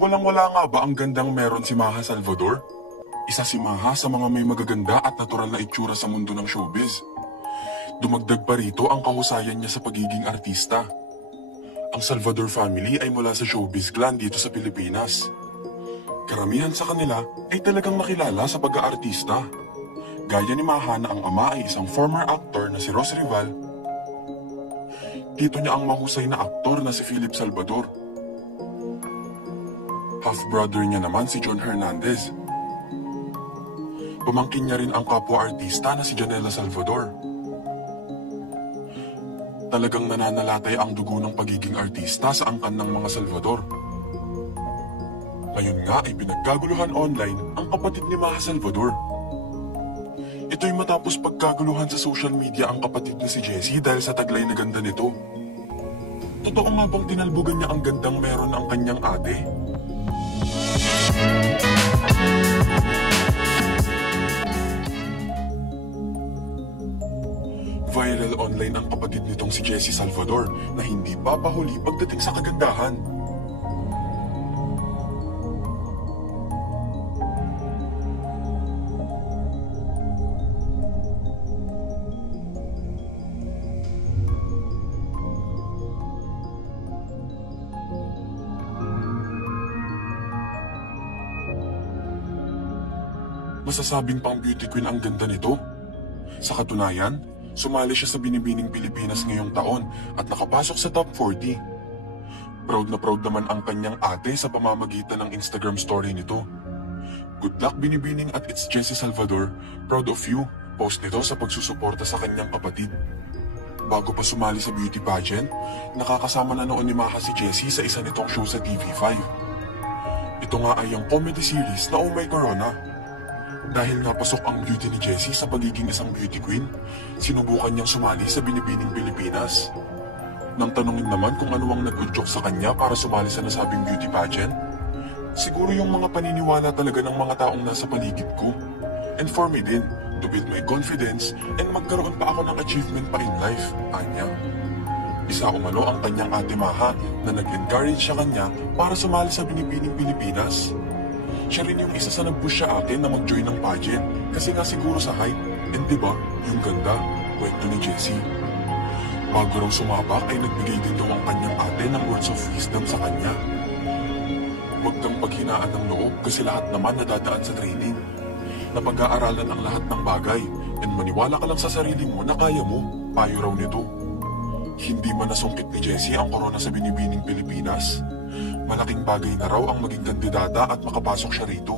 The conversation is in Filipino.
Walang-wala nga ba ang gandang meron si Maha Salvador? Isa si Maha sa mga may magaganda at natural na itsura sa mundo ng showbiz. Dumagdag pa rito ang kahusayan niya sa pagiging artista. Ang Salvador family ay mula sa showbiz clan dito sa Pilipinas. Karamihan sa kanila ay talagang nakilala sa pag-aartista. Gaya ni Maha na ang ama ay isang former actor na si Ross Rival. Tito niya ang mahusay na aktor na si Philip Salvador. Half-brother niya naman si John Hernandez. Pamangkin niya rin ang kapwa-artista na si Janela Salvador. Talagang nananalatay ang dugo ng pagiging artista sa angkan ng mga Salvador. Ngayon nga ay pinaggaguluhan online ang kapatid ni Maha Salvador. Ito'y matapos pagkaguluhan sa social media ang kapatid ni si Jessie dahil sa taglay na ganda nito. Totoo nga bang tinalbugan niya ang gandang meron ang kanyang ate? Viral online ang kapatid nitong si Jessie Salvador na hindi papahuli pagdating sa kagandahan. Masasabing pang beauty queen ang ganda nito. Sa katunayan, sumali siya sa Binibining Pilipinas ngayong taon at nakapasok sa top 40. Proud na proud naman ang kanyang ate sa pamamagitan ng Instagram story nito. Good luck Binibining at it's Jessie Salvador, proud of you, post nito sa pagsusuporta sa kanyang kapatid. Bago pa sumali sa beauty pageant, nakakasama na noon ni Maha si Jessie sa isa nitong show sa TV5. Ito nga ay ang comedy series na Oh My Corona. Dahil napasok ang beauty ni Jessie sa pagiging isang beauty queen, sinubukan niyang sumali sa Binibining Pilipinas. Nang tanungin naman kung ano ang nag-udyok sa kanya para sumali sa nasabing beauty pageant, siguro yung mga paniniwala talaga ng mga taong nasa paligid ko. And for me din, to build my confidence and magkaroon pa ako ng achievement pa in life, anya. Isa umano ang kanyang ate Maha na nag-encourage siya kanya para sumali sa Binibining Pilipinas. Siya rin yung isa sa nag-push sa akin na mag-join ng pageant kasi nga siguro sa hype. And diba, yung ganda, kwento ni Jessie. Bago raw sumabak ay nagbigay din daw ang kanyang ate ng words of wisdom sa kanya. Huwag kang paghinaan ng loob kasi lahat naman nadadaan sa training. Napag-aaralan ang lahat ng bagay and maniwala ka lang sa sarili mo na kaya mo, payo raw nito. Hindi man nasungkit ni Jessie ang corona sa Binibining Pilipinas. Malaking bagay na raw ang maging kandidata at makapasok siya rito.